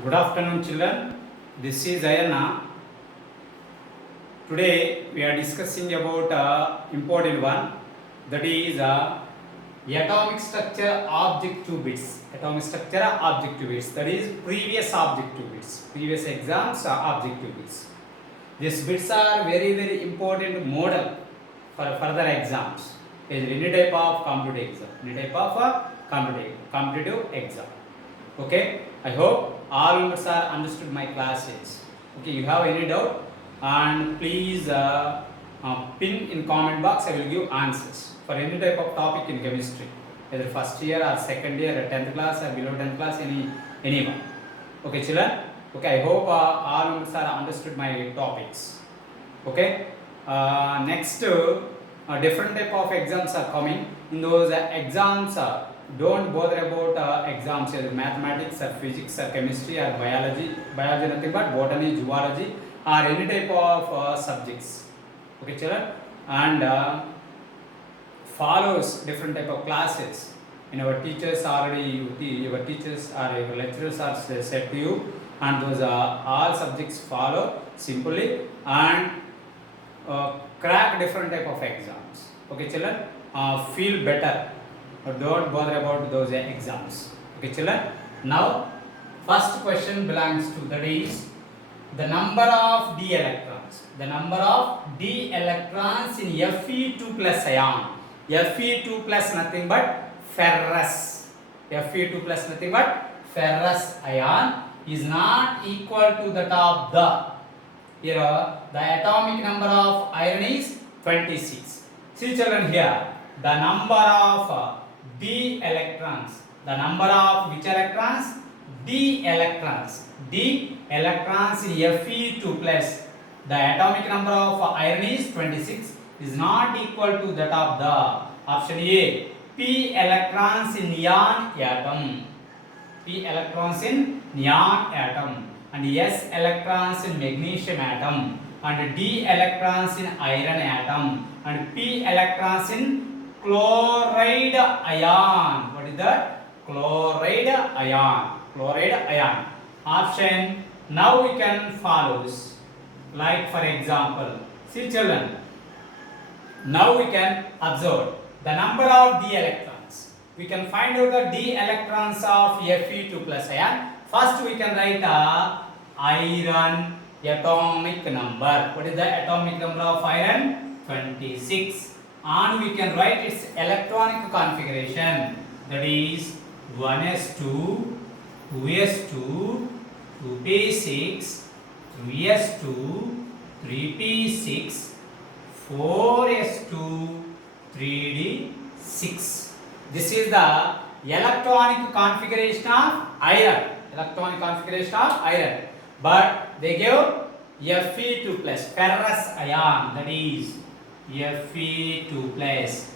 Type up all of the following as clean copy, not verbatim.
Good afternoon, children. This is Ayana. Today we are discussing about important one, that is atomic structure objective bits. Atomic structure objective bits. That is previous objective bits. Previous exams objective bits. These bits are very important model for further exams. Any type of competitive exam. Any type of competitive exam. Okay, I hope all members are understood my classes. Okay, you have any doubt, and please pin in comment box. I will give answers for any type of topic in chemistry, either first year or second year or 10th class or below 10th class, anyone. Okay, children. Okay, I hope all members are understood my topics. Okay, next different type of exams are coming. In those exams, don't bother about exams, either mathematics or physics or chemistry or biology. Biology nothing but botany, zoology or any type of subjects. Okay, children, and follows different type of classes. In our teachers already, your teachers or your lecturers are said to you, and those all subjects follow simply and crack different type of exams. Okay, children, feel better. Don't bother about those exams. Okay, children. Now, first question belongs to, that is the number of d electrons. The number of d electrons in Fe2 plus ion. Fe2 plus nothing but ferrous. Fe2 plus nothing but ferrous ion is not equal to that of the. Here, the atomic number of iron is 26. See, children, here the number of d electrons. The number of which electrons? D electrons. D electrons in Fe2 plus. The atomic number of iron is 26 is not equal to that of the option A. P electrons in neon atom. P electrons in neon atom. And S electrons in magnesium atom. And D electrons in iron atom. And P electrons in chloride ion. What is that? Chloride ion. Chloride ion. Option. Now we can follow. Like for example, see, children. Now we can observe the number of d electrons. We can find out the d electrons of Fe2 plus ion. First we can write iron atomic number. What is the atomic number of iron? 26. And we can write its electronic configuration, that is 1s2, 2s2, 2p6, 3s2, 3p6, 4s2, 3d6. This is the electronic configuration of iron. Electronic configuration of iron. But they give Fe2 plus ferrous ion, that is Fe2 plus.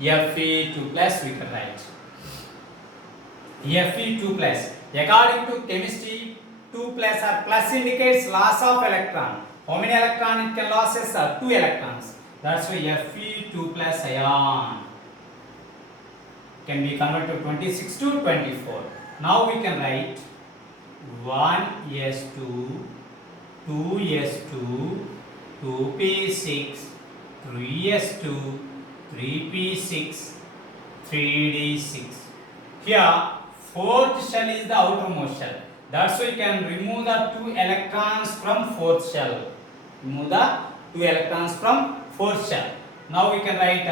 Fe2 plus we can write. Fe2 plus. According to chemistry, 2 plus or plus indicates loss of electron. How many electron it can losses? 2 electrons. That's why Fe2 plus ion can be converted to 26 to 24. Now we can write 1s2, 2s2, 2p6, 3s2, 3p6, 3d6. Here, fourth shell is the outermost shell. That's why you can remove the 2 electrons from fourth shell. Remove the 2 electrons from fourth shell. Now we can write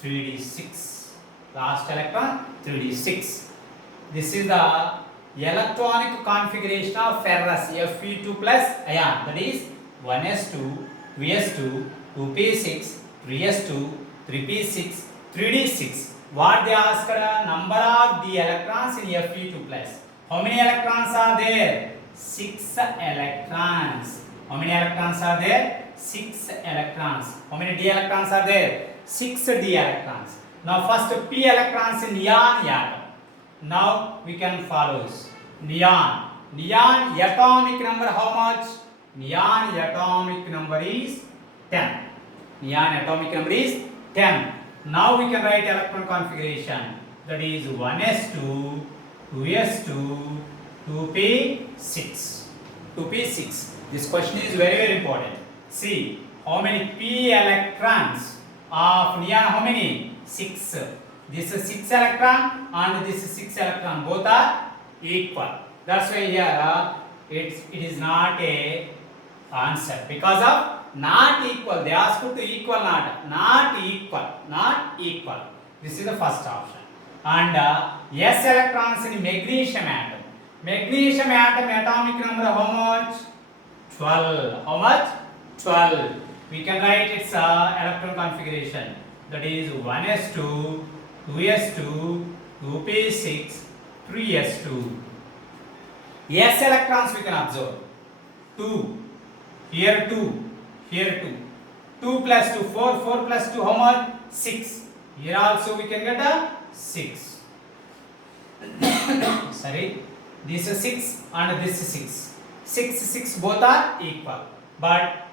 3d6. Last electron, 3d6. This is the electronic configuration of ferrous Fe2 plus ion. That is 1s2, 2s2, 2p6, 3s2, 3p6, 3d6. What they asked? Number of the electrons in Fe2 plus. How many electrons are there? 6 electrons. How many electrons are there? 6 electrons. How many d electrons are there? 6 d electrons. Now first p electrons in neon atom. Now we can follow neon. Neon atomic number how much? Neon atomic number is 10. Neon atomic number is 10. Now we can write electron configuration, that is 1s2, 2s2, 2p6. 2p6. This question is very, very important. See, how many p electrons of neon? How many? 6. This is 6 electron and this is 6 electron. Both are equal. That's why here it is not a answer because of not equal. They asked to equal not equal, not equal. This is the first option. And s electrons in magnesium atom. Magnesium atom atomic number how much? 12. How much? 12. We can write its electron configuration. That is 1s2, 2s2, 2p6, 3s2. S electrons we can observe. 2. Here 2. Here 2. 2 plus 2, 4. 4 plus 2, how much? 6. Here also we can get a 6. Sorry. This is 6 and this is 6. 6, 6 both are equal. But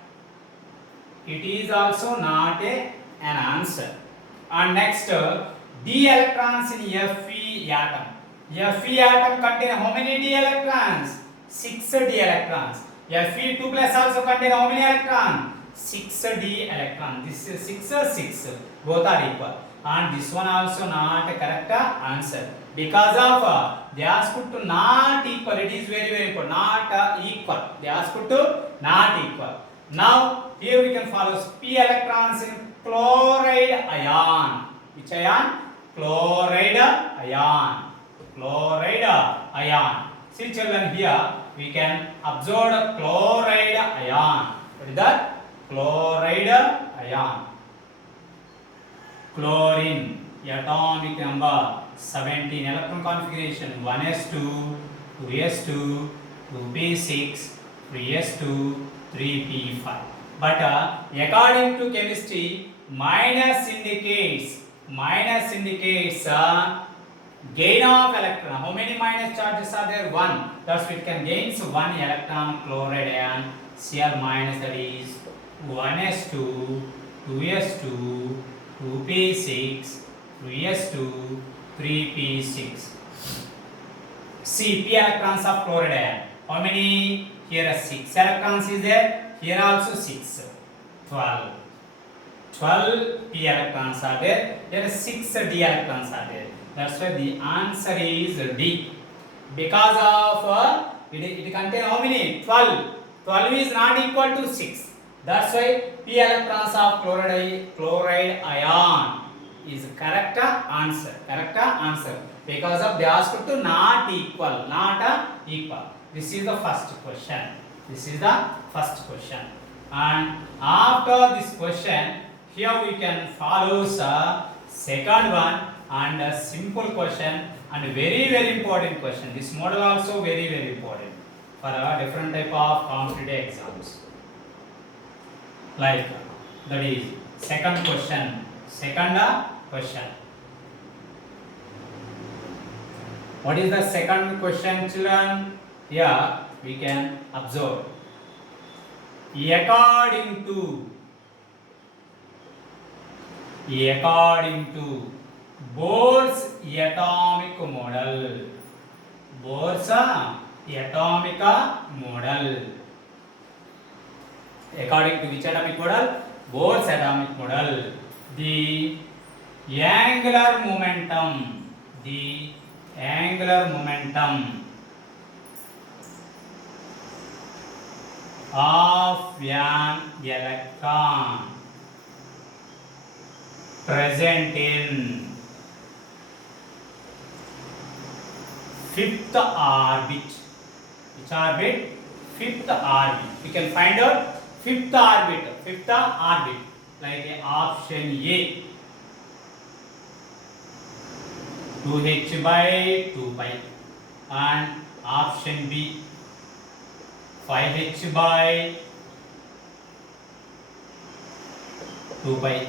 it is also not an answer. And next, d electrons in Fe atom. Fe atom contain how many d electrons? 6 d electrons. Fe2 plus also contain how many electrons? 6 d electrons. This is 6 or 6. Both are equal. And this one also not a correct answer. Because of they asked to not equal. It is very, very important. Not equal. They asked to not equal. Now here we can follow p electrons in chloride ion. Which ion? Chloride ion. Chloride ion. See children, here we can observe the chloride ion. What is that? Chloride ion. Chlorine atomic number 17, electron configuration 1s2, 2s2, 2p6, 3s2, 3p5. But according to chemistry, minus indicates gain of electron. How many minus charges are there? 1. Thus it can gain 1 electron chloride ion. Cl minus, that is 1s2, 2s2, 2p6, 3s2, 3p6. See, p electrons of chloride ion. How many? Here are 6 electrons is there. Here also 6. 12. 12 p electrons are there. Here are 6 d electrons are there. That's why the answer is D. Because of it contains how many? 12. 12 is not equal to 6. That's why p electrons of chloride ion is correct answer. Correct answer. Because of they asked to not equal. Not equal. This is the first question. This is the first question. And after this question, here we can follow the second one and a simple question and very, very important question. This model also very, very important for a different type of competitive exams. Like that is second question. Second question. What is the second question, children? Here we can observe. According to Bohr's atomic model. Bohr's atomic model. According to which atomic model? Bohr's atomic model. The angular momentum. The angular momentum of an electron present in fifth orbit. Which orbit? Fifth orbit. We can find out fifth orbit. Fifth orbit. Like option A. 2h by 2 pi. And option B. 5h by 2 pi.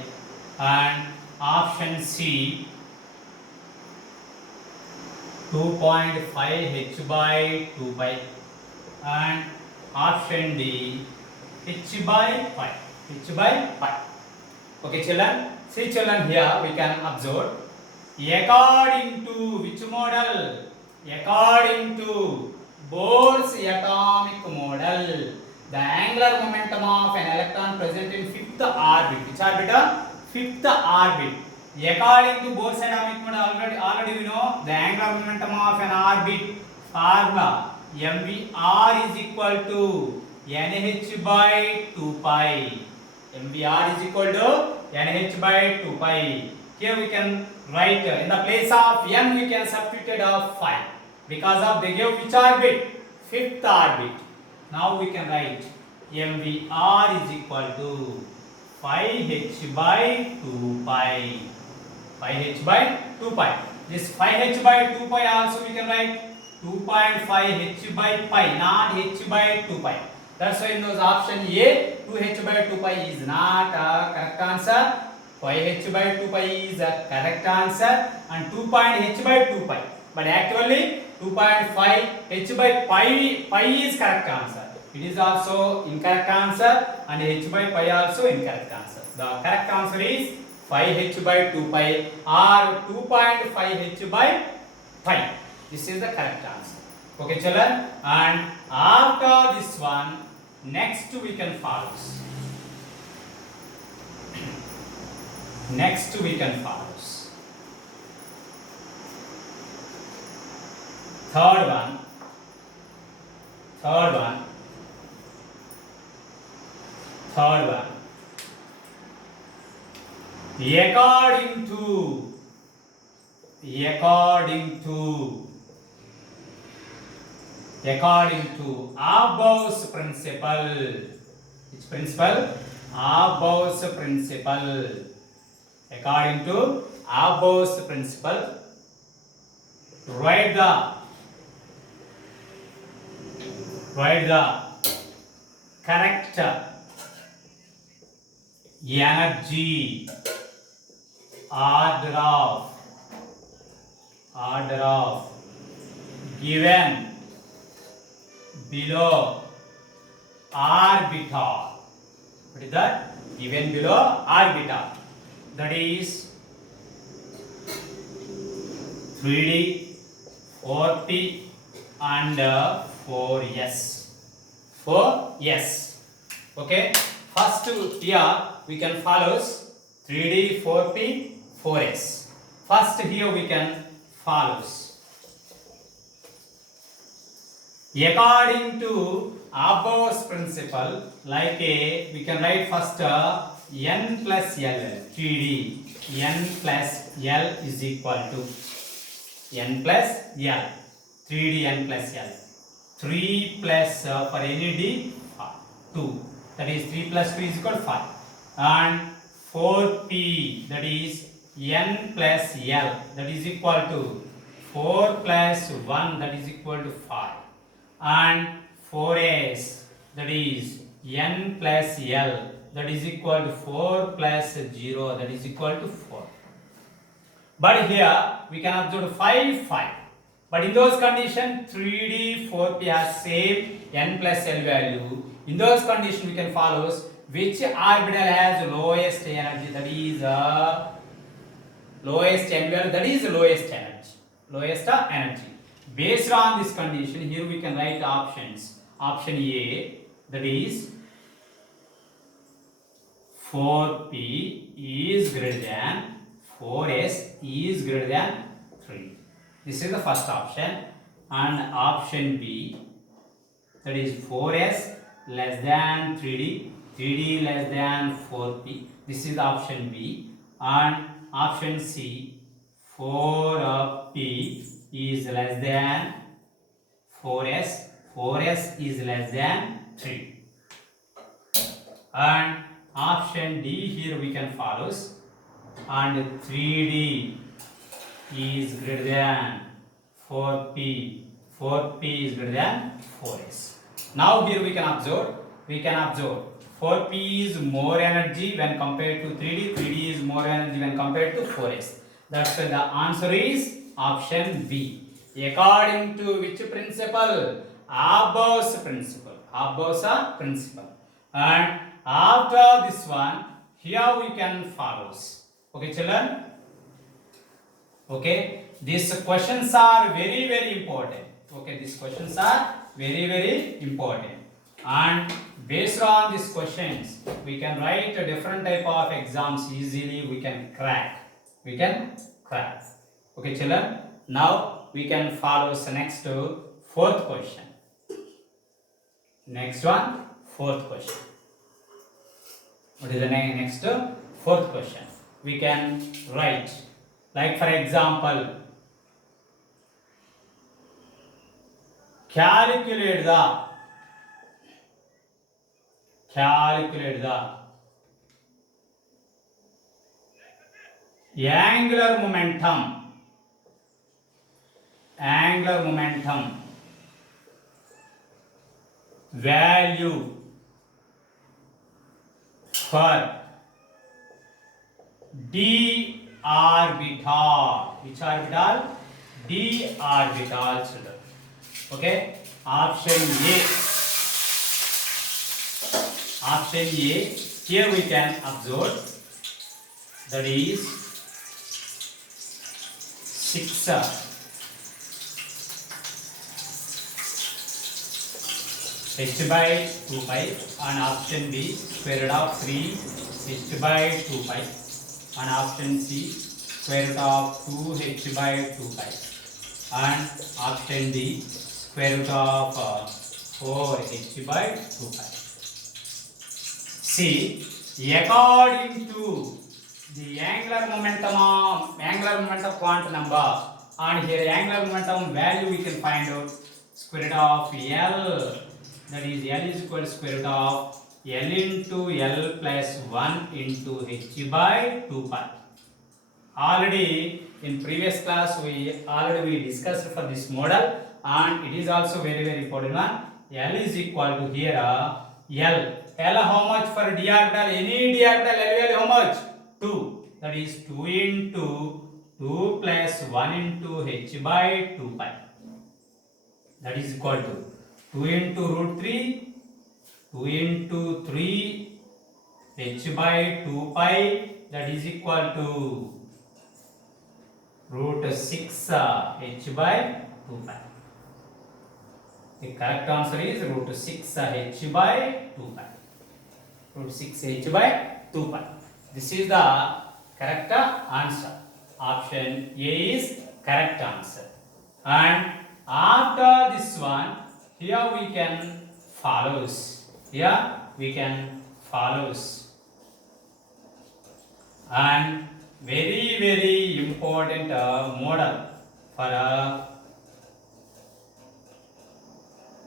And option C 2.5h by 2 pi, and option D h by pi. H by pi. Okay, children. See, children, here we can observe. According to which model? According to Bohr's atomic model. The angular momentum of an electron present in fifth orbit. Which orbit? Fifth orbit. According to Bohr's atomic model, already we know the angular momentum of an orbit formula. MVR is equal to NH by 2 pi. MVR is equal to NH by 2 pi. Here we can write in the place of N we can substitute of 5 because of they give which orbit? Fifth orbit. Now we can write MVR is equal to 5h by 2 pi. 5h by 2 pi. This 5h by 2 pi also we can write 2.5h by pi, not h by 2 pi. That's why in those option A, 2h by 2 pi is not a correct answer. 5h by 2 pi is a correct answer and 2.h by 2 pi. But actually 2.5h by pi is correct answer. It is also incorrect answer and h by pi also incorrect answer. The correct answer is 5h by 2 pi or 2.5h by pi. This is the correct answer. Okay, children. And after this one, next we can follow. Next we can follow. Third one. According to Abbo's principle. Which principle? Abbo's principle. According to Abbo's principle, write the correct energy order of given below orbital. What is that? Given below orbital. That is 3D, 4P and 4S. 4S. Okay. First here we can follow 3D, 4P, 4S. First here we can follow. According to Abbo's principle, like we can write first n plus l, 3D, n plus l is equal to n plus l, 3D n plus l, 3 plus for any d 2, that is 3 plus 2 is equal to 5, and 4p, that is n plus l, that is equal to 4 plus 1, that is equal to 5, and 4s, that is n plus l, that is equal to 4 plus 0, that is equal to 4. But here we can observe 5, 5. But in those conditions 3D, 4P has same n plus l value. In those conditions we can follow which orbital has lowest energy, that is lowest n value, that is lowest energy. Lowest energy. Based on this condition, here we can write options. Option A, that is 4P is greater than 4S is greater than 3. This is the first option. And option B, that is 4S less than 3D, 3D less than 4P. This is option B. And option C, 4P is less than 4S, 4S is less than 3. And option D here we can follow, and 3D is greater than 4P, 4P is greater than 4S. Now here we can observe 4P is more energy when compared to 3D, 3D is more energy when compared to 4S. That's why the answer is option B. According to which principle? Abbo's principle. Abbo's principle. And after this one, here we can follow. Okay, children? Okay, these questions are very, very important. Okay, these questions are very important. And based on these questions, we can write a different type of exams easily. We can crack. We can crack. Okay, children. Now we can follow the next fourth question. Next one, fourth question. What is the next fourth question? We can write, like for example, calculate the angular momentum value for d orbital. Which orbital? D orbital, children. Okay, option A, here we can observe, that is 6 h by 2 pi, and option B square root of 3 h by 2 pi, and option C square root of 2 h by 2 pi, and option D square root of 4 h by 2 pi. See, according to the angular momentum quantum number, and here angular momentum value we can find out square root of L, that is L is equal to square root of L into L plus 1 into h by 2 pi. Already in previous class we discussed for this model, and it is also very important one. L is equal to here L how much for d orbital? Any d orbital L value how much? 2. That is 2 into 2 plus 1 into h by 2 pi. That is equal to 2 into root 3, 2 into 3 h by 2 pi, that is equal to root 6 h by 2 pi. The correct answer is root 6 h by 2 pi. Root 6 h by 2 pi. This is the correct answer. Option A is correct answer. And after this one, here we can follows. And very important model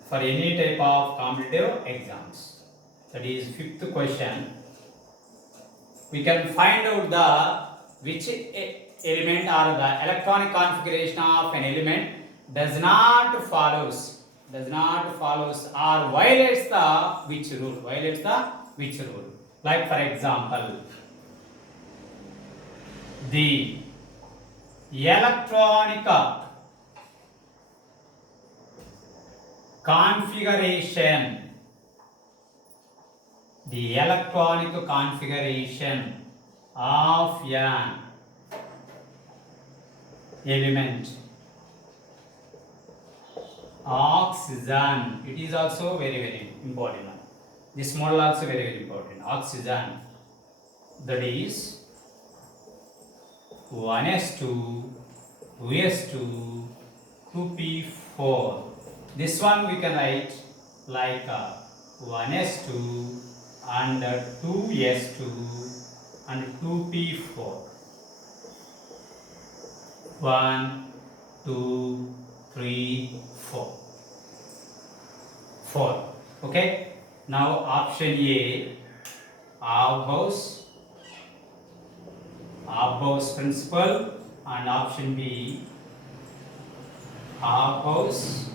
for any type of competitive exams. That is fifth question. We can find out which element or the electronic configuration of an element does not follows or violates the which rule. Like for example, the electronic configuration of an element oxygen, it is also very important one. This model also very important. Oxygen, that is 1s2 2s2 2p4. This one we can write like 1s2 and 2s2 and 2p4. 1 2 3 4. Okay, now option A, Aufbau's principle, and option B, Aufbau's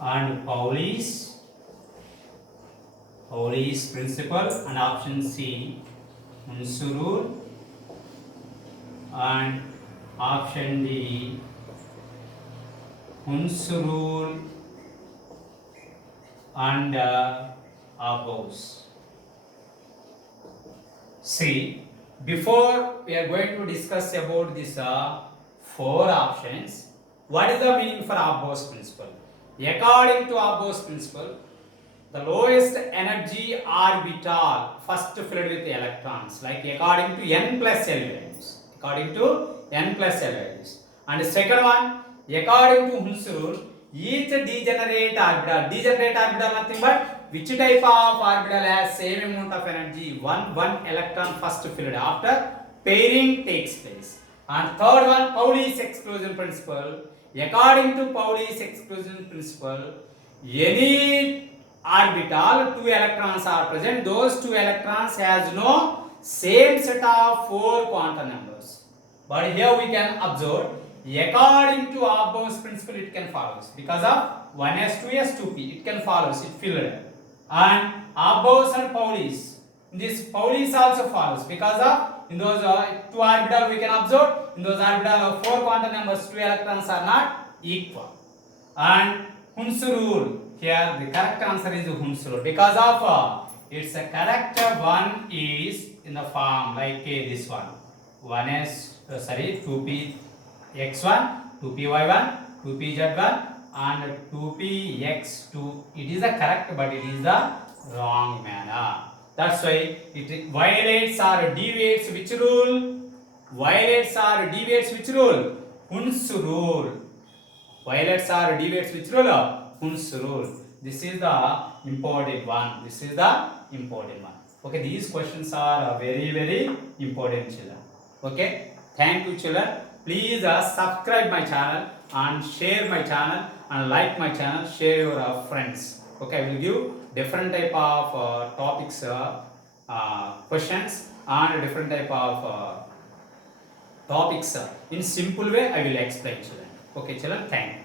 and Pauli's principle, and option C, Hund's rule, and option D, Hund's rule and Aufbau's. See, before we are going to discuss about these 4 options, What is the meaning for Abbo's principle? According to Abbo's principle, the lowest energy orbital first filled with electrons, like according to n plus L values. According to n plus L values. And the second one, according to Hund's rule, each degenerate orbital nothing but which type of orbital has same amount of energy, one electron first filled after pairing takes place. And third one, Pauli's exclusion principle. According to Pauli's exclusion principle, any orbital, two electrons are present, those two electrons has no same set of four quantum numbers. But here we can observe, according to Abbo's principle, it can follow because of 1s, 2s, 2p, it can follow, it filled. And Abbo's and Pauli's, this Pauli's also follows because of in those two orbitals we can observe, in those orbitals four quantum numbers, two electrons are not equal. And Hund's rule, here the correct answer is Hund's rule because of its a correct one is in the form like this one, 2p x1, 2p y1, 2p z1 and 2p x2. It is the correct but it is the wrong manner. That's why it violates or deviates which rule? Violates or deviates which rule? Hund's rule. Violates or deviates which rule? Hund's rule. This is the important one. This is the important one. Okay, these questions are very, very important, children. Okay, thank you, children. Please subscribe my channel and share my channel and like my channel. Share your friends. Okay, I will give different type of topics, questions and different type of topics in simple way. I will explain, children. Okay, children. Thank you.